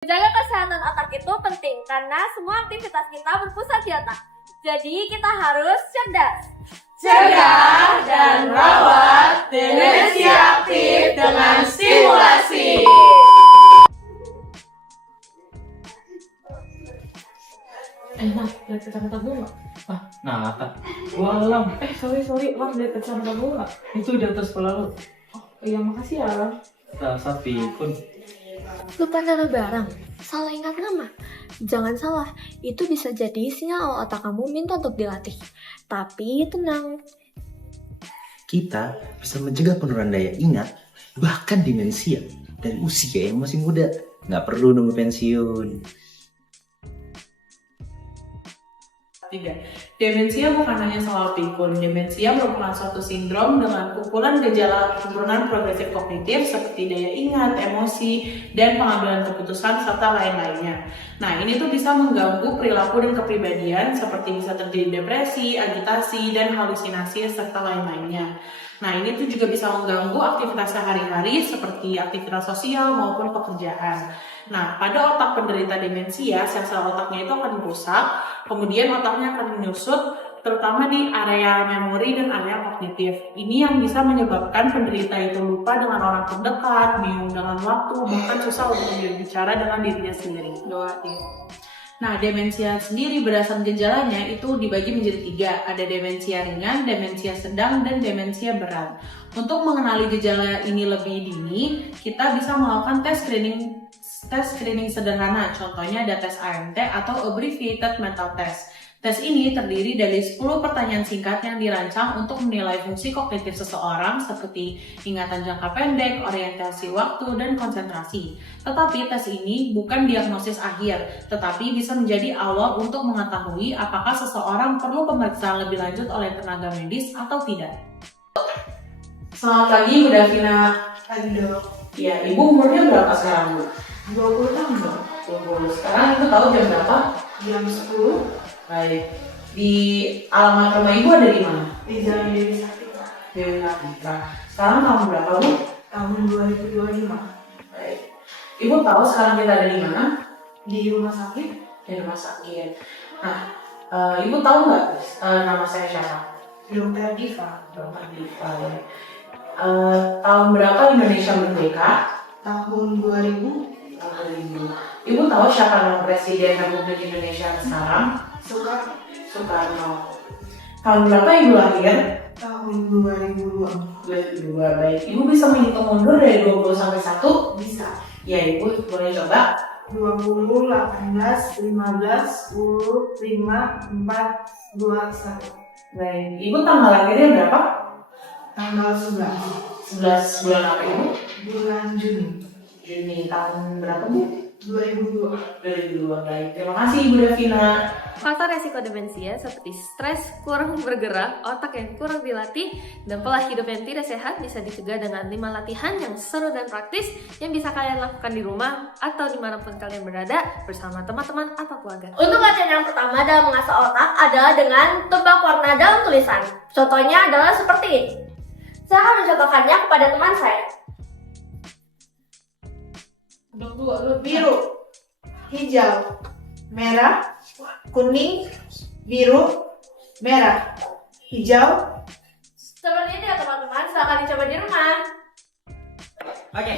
Menjaga kesehatan otak itu penting karena semua aktivitas kita berpusat di otak. Jadi kita harus cerdas. Cegah dan rawat demensia aktif dengan stimulasi. Mas, lihat kacamata gue nggak? Nata. Walam. Sorry, Mas, lihat kacamata gue nggak? Itu di atas kepala lu. Oh, iya, makasih ya. Rasa pikun. Lupa naruh barang, salah ingat nama. Jangan salah, itu bisa jadi sinyal otak kamu minta untuk dilatih. Tapi tenang. Kita bisa mencegah penurunan daya ingat, bahkan demensia dari usia yang masih muda. Nggak perlu nunggu pensiun. 3. Demensia bukan hanya soal pikun. Demensia merupakan suatu sindrom dengan kumpulan gejala penurunan progresif kognitif seperti daya ingat, emosi, dan pengambilan keputusan serta lain-lainnya. Nah, ini tuh bisa mengganggu perilaku dan kepribadian seperti bisa terjadi depresi, agitasi, dan halusinasi serta lain-lainnya. Nah, ini tuh juga bisa mengganggu aktivitas sehari-hari seperti aktivitas sosial maupun pekerjaan. Nah, pada otak penderita demensia, sel-sel otaknya itu akan rusak, kemudian otaknya akan menyusut, terutama di area memori dan area kognitif. Ini yang bisa menyebabkan penderita itu lupa dengan orang terdekat, bingung dengan waktu, bahkan susah untuk berbicara dengan dirinya sendiri. Doain. Nah, demensia sendiri berdasarkan gejalanya itu dibagi menjadi 3. Ada demensia ringan, demensia sedang, dan demensia berat. Untuk mengenali gejala ini lebih dini, kita bisa melakukan tes screening sederhana. Contohnya ada tes AMT atau Abbreviated Mental Test. Tes ini terdiri dari 10 pertanyaan singkat yang dirancang untuk menilai fungsi kognitif seseorang seperti ingatan jangka pendek, orientasi waktu, dan konsentrasi. Tetapi tes ini bukan diagnosis akhir, tetapi bisa menjadi awal untuk mengetahui apakah seseorang perlu pemeriksaan lebih lanjut oleh tenaga medis atau tidak. Selamat pagi, Bu Davina. Pagi, Dok. Ya, Ibu umurnya berapa sekarang, Bu? 20 tahun, Dok. 20. Sekarang Ibu tahu jam berapa? Jam 10 Baik. Di alamat rumah Ibu ada di mana? di Jalan Dewi Sakti, Pak. Dewi Sartika. Sekarang tahun berapa, Bu? Tahun 2025. Baik. Ibu tahu sekarang kita ada di mana? Di rumah sakit. Di rumah sakit. Nah, Ibu tahu nggak nama saya siapa? Dokter Diva. Dokter Diva. Ya. Tahun berapa Indonesia merdeka? Tahun 2000. Tahun 2000. Ibu tahu siapa nama Presiden Republik Indonesia sekarang? Soekarno. Tahun berapa Ibu lahir? Tahun 2002. 2002. Baik. Ibu bisa menghitung mundur dari 20 sampai 1? Bisa. Ya, Ibu boleh coba. 20, 18, 15, 10, 5, 4, 2, 1. Baik. Ibu tanggal lahirnya berapa? Tanggal 11. 11 bulan apa, Ibu? Bulan Juni. Juni. Tahun berapa, Bu? 2002. 2002. Baik. Terima kasih, Ibu Davina. Faktor resiko demensia seperti stres, kurang bergerak, otak yang kurang dilatih, dan pola hidup yang tidak sehat bisa dicegah dengan 5 latihan yang seru dan praktis yang bisa kalian lakukan di rumah atau dimanapun kalian berada bersama teman-teman atau keluarga. Untuk latihan yang pertama dalam mengasah otak adalah dengan tebak warna dalam tulisan. Contohnya adalah seperti ini. Saya akan mencontohkannya kepada teman saya. Biru, hijau, merah, kuning, biru, merah, hijau. Seperti ini ya teman-teman, silahkan dicoba di rumah. Oke,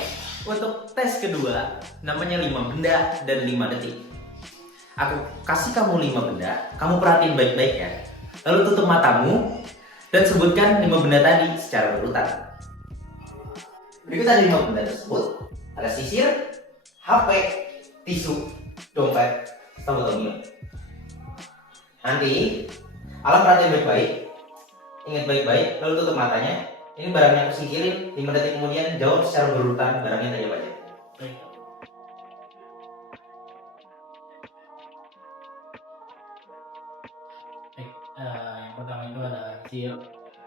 untuk tes kedua, namanya 5 benda dan 5 detik. Aku kasih kamu 5 benda, kamu perhatiin baik-baik ya. Lalu tutup matamu dan sebutkan 5 benda tadi secara berurutan. Berikut ada 5 benda tersebut. Ada sisir, HP, tisu, dompet, sama minum. Nanti, alam perhatiin baik-baik, ingat baik-baik, lalu tutup matanya. Ini barang yang aku singkirin, 5 detik kemudian jawab secara berurutan barangnya tadi apa aja. Yang pertama itu ada sisir,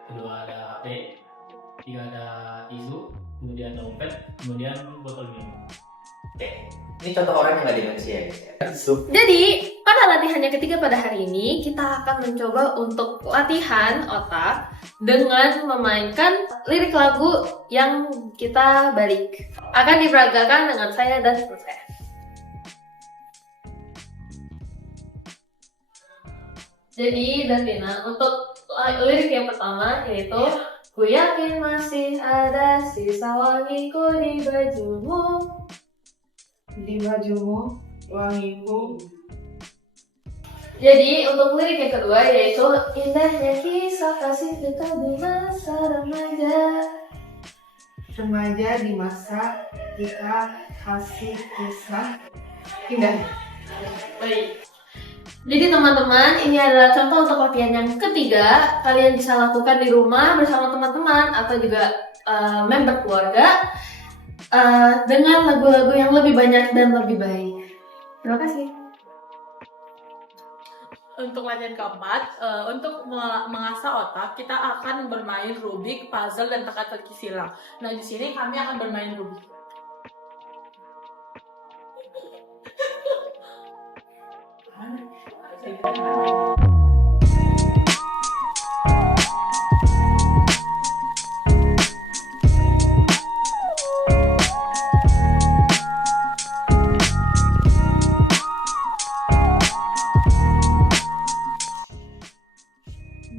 kedua ada HP, tiga ada tisu, kemudian dompet, kemudian botol minum. Oke, ini contoh orang yang nggak demensia ya. Jadi, pada latihan yang ketiga pada hari ini, kita akan mencoba untuk latihan otak dengan memainkan lirik lagu yang kita balik. Akan diperagakan dengan saya dan teman saya. Jadi Davina, untuk lirik yang pertama yaitu ku yakin masih ada sisa wangiku di bajumu. Di bajumu, wangiku. Jadi untuk lirik yang kedua yaitu indahnya kisah kasih kita di masa remaja. Remaja di masa kita kasih kisah indah. Baik. Jadi teman-teman, ini adalah contoh untuk latihan yang ketiga. Kalian bisa lakukan di rumah bersama teman-teman atau juga member keluarga dengan lagu-lagu yang lebih banyak dan lebih baik. Terima kasih. Untuk latihan keempat, untuk mengasah otak, kita akan bermain Rubik, puzzle, dan teka-teki silang. Nah, di sini kami akan bermain Rubik.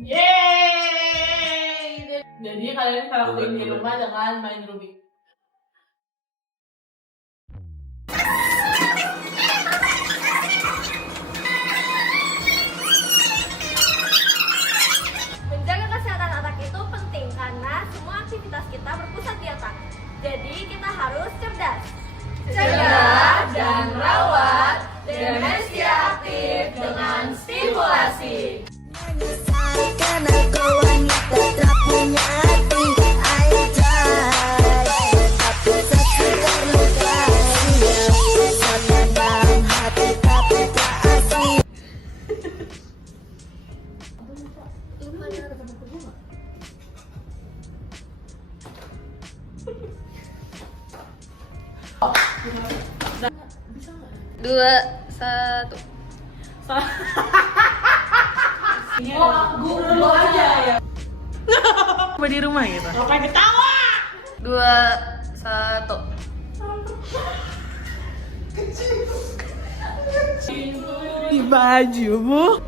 Yeay! Jadi kalian praktekin di rumah dengan main Rubik. Menjaga kesehatan otak itu penting karena semua aktivitas kita berpusat di otak. Jadi kita harus cerdas. Cegah dan rawat demensia aktif dengan stimulasi. Menyesalkan aku wanita tak punya hati tapi saksi terlukai dalam hati tapi tak asli. Dua, satu. Guru dulu aja ya. Coba di rumah gitu. Ngapain ketawa? Dua, satu. Di bajumu,